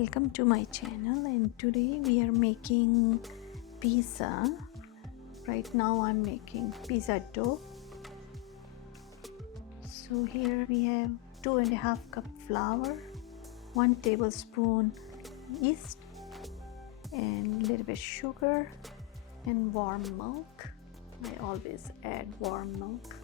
welcome to my channel, and today we are making pizza. Right now I'm making pizza dough. So here we have 2.5 cup flour, 1 tablespoon yeast, and a little bit sugar and warm milk. I always add warm milk.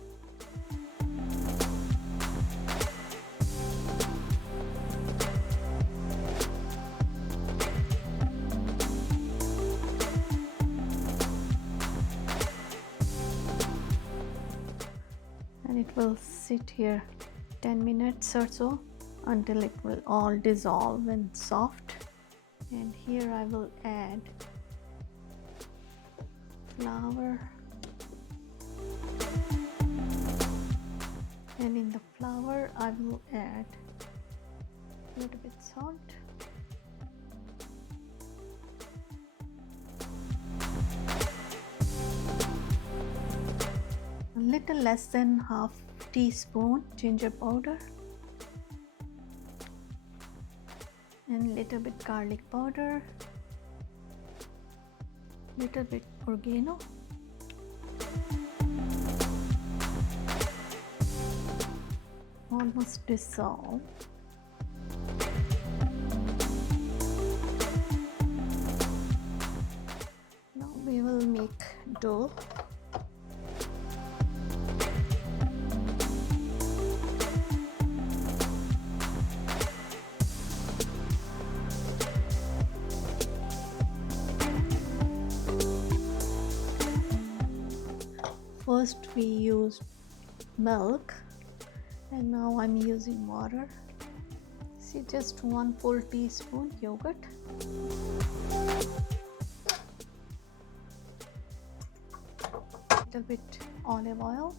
And it will sit here 10 minutes or so until it will all dissolve and soft. And here I will add flour, and in the flour I will add a little bit salt, a little less than half teaspoon ginger powder, and little bit garlic powder, little bit oregano, almost dissolve. Now we will make dough. First we used milk, and now I'm using water. See, just 1 full teaspoon yogurt, little bit olive oil,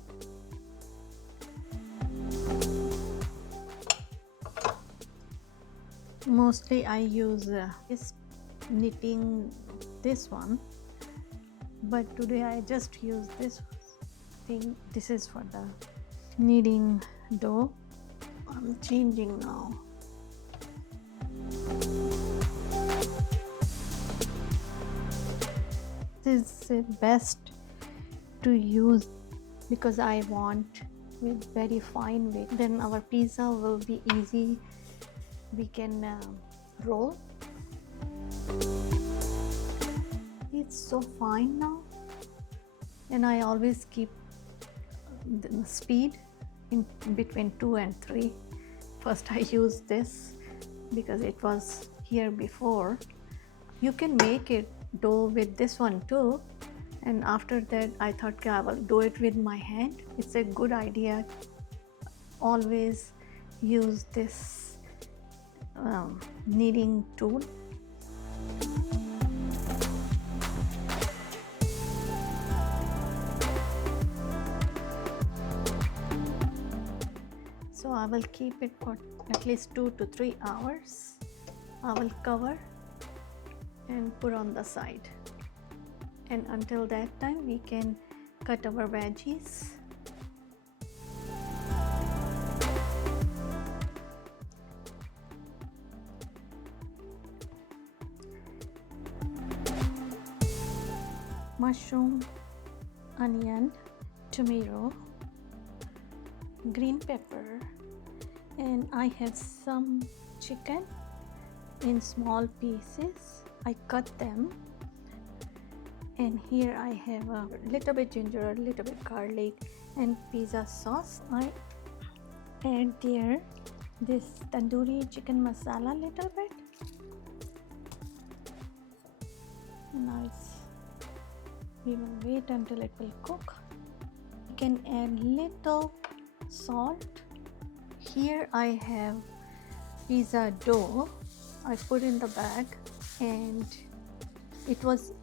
mostly I use this knitting this one, but today I just use this thing. This is for the kneading dough. I'm changing now. This is best to use because I want with very fine weight. Then our pizza will be easy. We can roll. It's so fine now, and I always keep the speed in between 2 and 3. First I use this because it was here before. You can make it dough with this one too, and after that I thought I will do it with my hand. It's a good idea. Always use this kneading tool. So I will keep it for at least 2 to 3 hours. I will cover and put on the side, and until that time we can cut our veggies. Mushroom, onion, tomato, green pepper, and I have some chicken in small pieces. I cut them, and here I have a little bit ginger, a little bit garlic, and pizza sauce. I add there this tandoori chicken masala little bit. Nice. We will wait until it will cook. You can add little salt. Here I have pizza dough. I put in the bag, and it was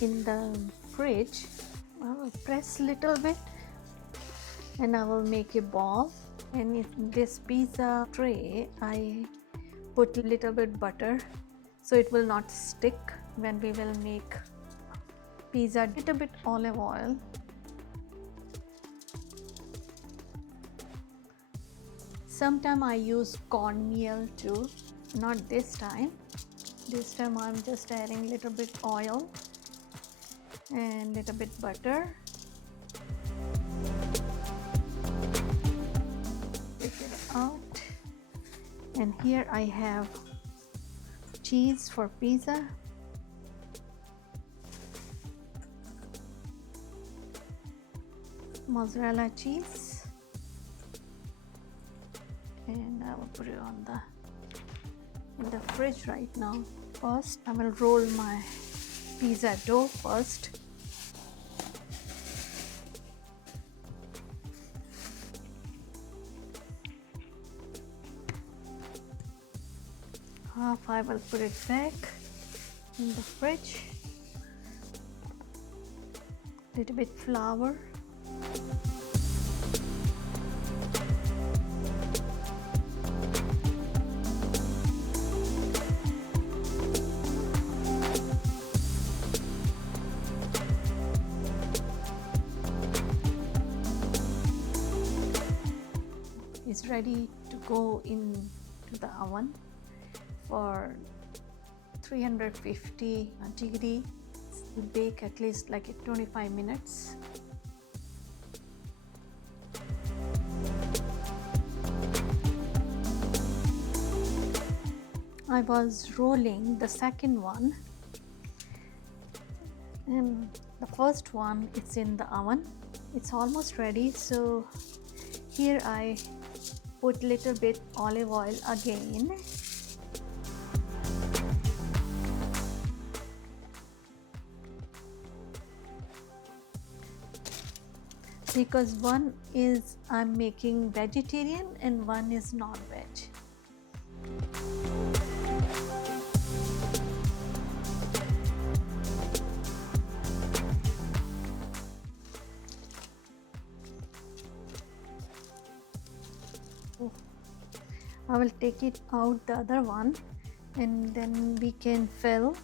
in the fridge. I will press little bit, and I will make a ball. And in this pizza tray I put a little bit butter so it will not stick when we will make pizza. Little bit olive oil, Sometimes I use cornmeal too. not this time. This time I'm just adding little bit oil and little bit butter. Take it out, and here I have cheese for pizza. Mozzarella cheese, and I will put it on in the fridge right now. First I will roll my pizza dough first. Half I will put it back in the fridge. Little bit flour. Is ready to go into the oven for 350 degree. It will bake at least like 25 minutes. I was rolling the second one, and the first one it's in the oven. It's almost ready, so here I put little bit olive oil again. Because one is I'm making vegetarian and one is non-veg. I will take it out the other one, and then we can fill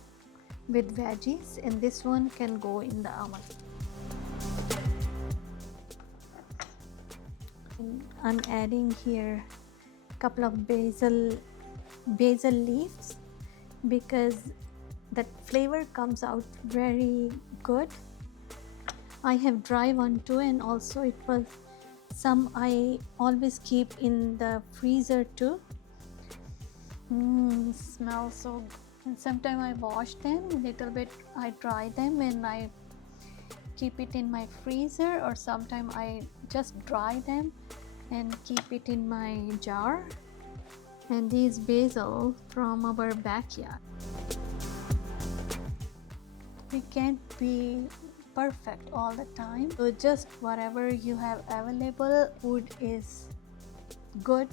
with veggies, and this one can go in the oven. And I'm adding here a couple of basil leaves because that flavor comes out very good. I have dry one too, and also it was some I always keep in the freezer too. Smells so good. And sometimes I wash them little bit, I dry them and I keep it in my freezer, or sometimes I just dry them and keep it in my jar. And these basil from our backyard. We can't be perfect all the time, so just whatever you have available, food is good.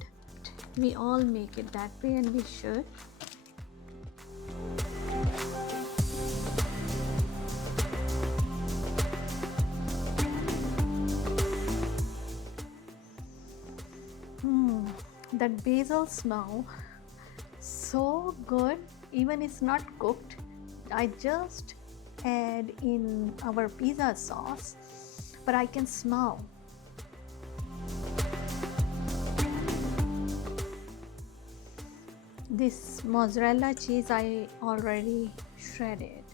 We all make it that way, and we should. That basil smell so good, even it's not cooked. I just add in our pizza sauce, but I can smell. This mozzarella cheese I already shredded,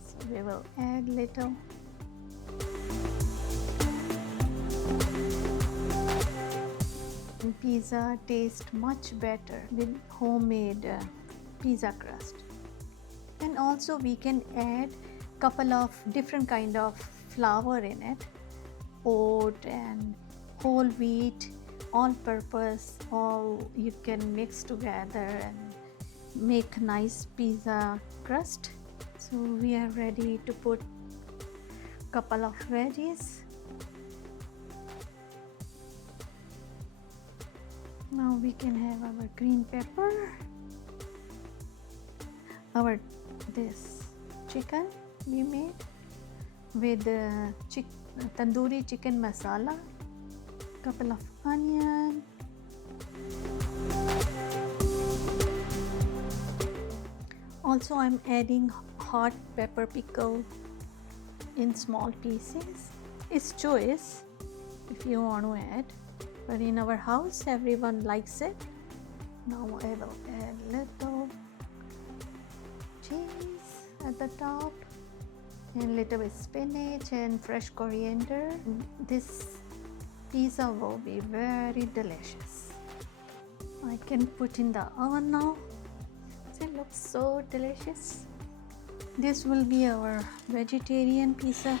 so we will add little. And pizza tastes much better with homemade pizza crust. And also we can add couple of different kind of flour in it, oat and whole wheat, all purpose, all you can mix together and make nice pizza crust. So we are ready to put couple of veggies. Now we can have our green pepper, our this chicken we made with tandoori chicken masala, couple of onion, also I'm adding hot pepper pickle in small pieces. It's choice if you want to add, but in our house everyone likes it. Now I will add little cheese at the top and little bit spinach and fresh coriander. This pizza will be very delicious. I can put in the oven now. It looks so delicious. This will be our vegetarian pizza.